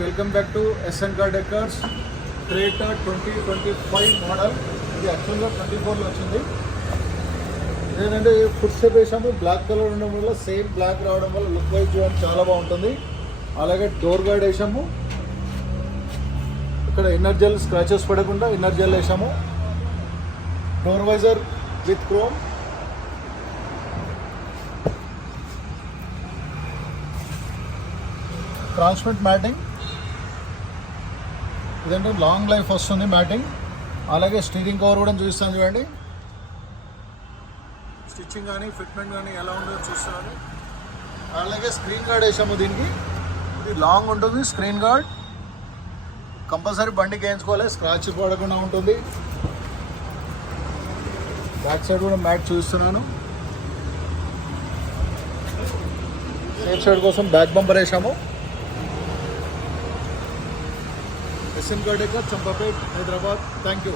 Welcome back to SN car decors Creta 2025 model. ఇది యాక్చువల్గా 24లో వచ్చింది. ఏంటంటే ఫుట్ స్టెప్ వేసాము, బ్లాక్ కలర్ ఉండడం వల్ల సేమ్ బ్లాక్ రావడం వల్ల లుక్ వైజ్ చూడండి చాలా బాగుంటుంది. అలాగే డోర్ గార్డ్ వేసాము, ఇక్కడ ఇన్నర్ జెల్ స్క్రాచెస్ పడకుండా ఇన్నర్ జెల్ వేసాము. Door visor with chrome, transparent matting, ఇదంటే లాంగ్ లైఫ్ వస్తుంది మ్యాటింగ్. అలాగే స్టీరింగ్ కవర్ కూడా చూపిస్తాను చూడండి, స్టిచ్చింగ్ కానీ ఫిట్మెంట్ కానీ ఎలా ఉందో చూస్తున్నాను. అలాగే స్క్రీన్ గార్డ్ వేసాము దీనికి, ఇది లాంగ్ ఉంటుంది స్క్రీన్ గార్డ్, కంపల్సరీ బండికి వేయించుకోవాలి, స్క్రాచ్ పడకుండా ఉంటుంది. బ్యాక్ సైడ్ కూడా మ్యాట్ చూపిస్తున్నాను. సేఫ్ సైడ్ కోసం బ్యాక్ బంపర్ వేసాము. SN car decors, Champapet, Hyderabad. Thank you.